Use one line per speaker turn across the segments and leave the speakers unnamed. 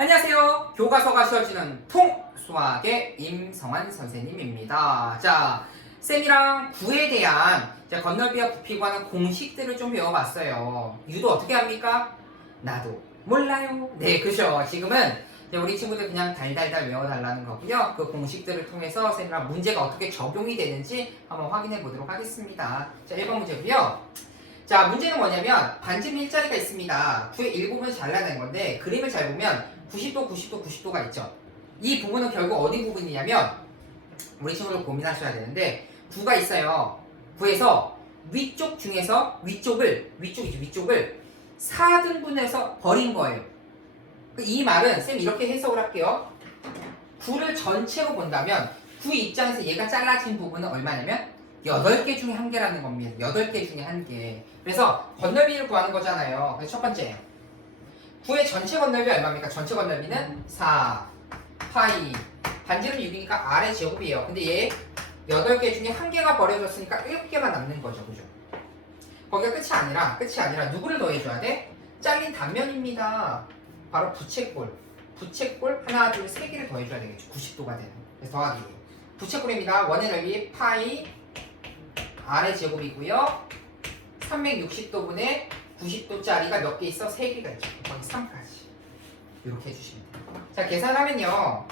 안녕하세요. 교과서가 쉬워지는 통 수학의 임성환 선생님입니다. 자, 쌤이랑 구에 대한 이제 건널비와 부피에 관한 공식들을 좀 배워봤어요. 유도 어떻게 합니까? 나도 몰라요. 네, 그죠. 지금은 우리 친구들 그냥 달달달 외워달라는 거고요. 그 공식들을 통해서 쌤이랑 문제가 어떻게 적용이 되는지 한번 확인해 보도록 하겠습니다. 자, 1번 문제고요. 자, 문제는 뭐냐면 반지름 일자리가 있습니다. 구의 일부분을 잘라낸 건데 그림을 잘 보면 90도, 90도, 90도가 있죠. 이 부분은 결국 어디 부분이냐면 우리 친구들 고민하셔야 되는데 구가 있어요. 구에서 위쪽 중에서 위쪽을 위쪽이죠. 위쪽을 4등분해서 버린 거예요. 그이 말은 쌤 이렇게 해석을 할게요. 구를 전체로 본다면 구 입장에서 얘가 잘라진 부분은 얼마냐면 8개 중에 한 개라는 겁니다. 8개 중에 한 개. 그래서 건널비를 구하는 거잖아요. 그래서 첫 번째. 구의 전체 건널비 얼마입니까? 전체 건널비는 4 파이 반지름 6이니까 R의 제곱이에요. 근데 얘 8개 중에 한 개가 버려졌으니까 7개만 남는 거죠. 그죠? 거기가 끝이 아니라 끝이 아니라 누구를 더해줘야 돼? 잘린 단면입니다. 바로 부채꼴. 부채꼴 하나, 둘, 세 개를 더해줘야 되겠죠. 90도가 되는. 그래서 더하기. 부채꼴입니다. 원의 넓이 파이 R의 제곱이고요. 360도분의 90도짜리가 몇 개 있어? 3개가 있죠. 거기 3까지. 이렇게 해주시면 돼요. 자, 계산하면요.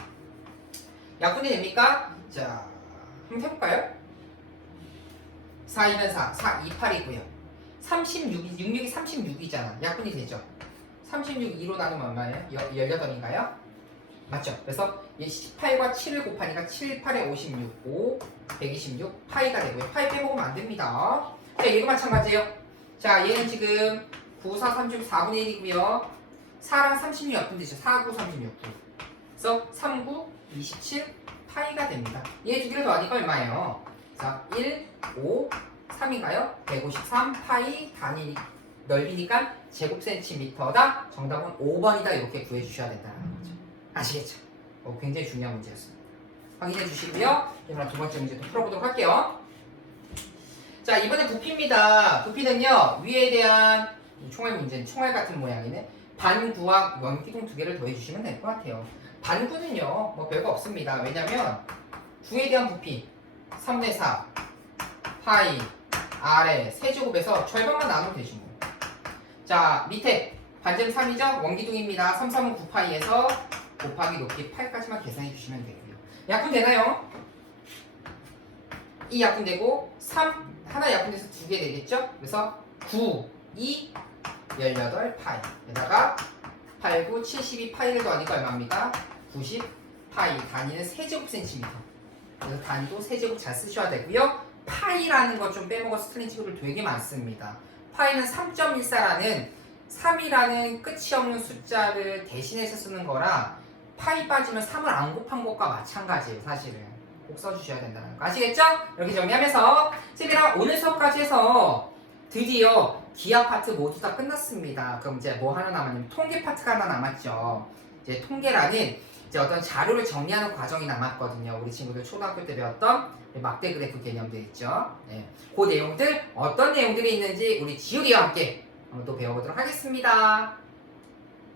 약분이 됩니까? 자, 한번 해볼까요? 4이면 4, 4, 2, 8이고요. 36, 66이 36이잖아. 약분이 되죠. 36, 2로 나누면 얼마예요? 18인가요? 맞죠? 그래서 얘 18과 7을 곱하니까 7, 8에 56, 5, 126, 파이가 되고요. 파이 빼먹으면 안 됩니다. 자, 얘도 마찬가지예요. 자, 얘는 지금 9, 4, 36, 4분의 1이고요. 4랑 36 약분되죠. 4, 9, 36. 그래서 3, 9, 27, 파이가 됩니다. 얘 두 개를 더하니까 얼마예요? 자, 1, 5, 3인가요? 153 파이 단위 넓이니까 제곱 센티미터다. 정답은 5번이다. 이렇게 구해 주셔야 된다는 거죠. 아시겠죠? 어, 굉장히 중요한 문제였습니다. 확인해 주시고요. 그럼 두 번째 문제도 풀어보도록 할게요. 자, 이번에 부피입니다. 부피는요, 위에 대한 이 총알 문제, 총알 같은 모양이네. 반구와 원기둥 두 개를 더해 주시면 될 것 같아요. 반구는요, 뭐 별거 없습니다. 왜냐면, 구에 대한 부피, 3대 4, 파이, 아래, 세제곱에서 절반만 나누면 뭐. 자, 밑에 반지름 3이죠? 원기둥입니다. 3, 3은 9파이에서 곱하기 높이 8까지만 계산해 주시면 되고요. 약분 되나요? 이 약분 되고 3 하나 약분 돼서 두 개 되겠죠? 그래서 9, 2, 18 파이 에다가 8, 9, 72 파이를 더하니까 얼마입니까? 90 파이 단위는 세제곱 센티미터 그래서 단위도 세제곱 잘 쓰셔야 되고요 파이라는 것 좀 빼먹어서 틀린 친구들 되게 많습니다 파이는 3.14라는 3이라는 끝이 없는 숫자를 대신해서 쓰는 거라 파이 빠지면 3을 안 곱한 것과 마찬가지예요 사실은. 꼭 써주셔야 된다는 거. 아시겠죠? 이렇게 정리하면서 쌤이랑 오늘 수업까지 해서 드디어 기하 파트 모두 다 끝났습니다. 그럼 이제 뭐 하나 남았냐면 통계 파트가 하나 남았죠. 이제 통계라는 이제 어떤 자료를 정리하는 과정이 남았거든요. 우리 친구들 초등학교 때 배웠던 막대 그래프 개념들 있죠? 예. 그 내용들 어떤 내용들이 있는지 우리 지우리와 함께 또 배워보도록 하겠습니다